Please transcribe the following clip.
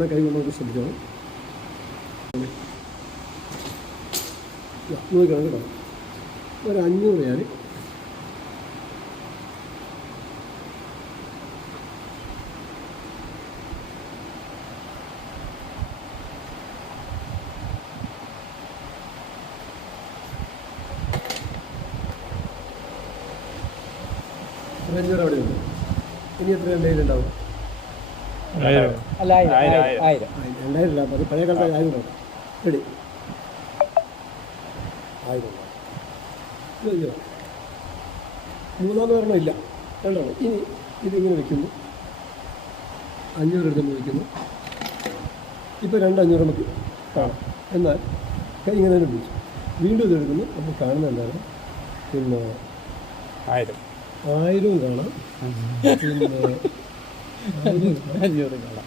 കൈ കൊണ്ട് നമുക്ക് ശ്രദ്ധിക്കണം. നോക്കണം കേട്ടോ. ഒരു 500 ഞാൻ അഞ്ഞൂറ് അവിടെ ഉണ്ട്. ഇനി എത്ര കയ്യിലുണ്ടാവും? 2000 ഇല്ല. അത് പഴയ കാലത്ത് 1000 ഉണ്ടാവും. റെഡി. 1000 അയ്യോ, മൂന്നാമത് ഒരെണ്ണം ഇല്ല, രണ്ടാണ്. ഇനി ഇതിങ്ങനെ വയ്ക്കുന്നു, 500 എടുത്തുകൊണ്ട് വയ്ക്കുന്നു. ഇപ്പോൾ 2 500 നമുക്ക് കാണാം. എന്നാൽ കൈ ഇങ്ങനെ തന്നെ പിടിച്ചു വീണ്ടും ഇതെടുക്കുന്നു. അപ്പോൾ കാണുന്നത് എന്താണ്? പിന്നെ 1000 കാണാം, പിന്നെ 500 കാണാം.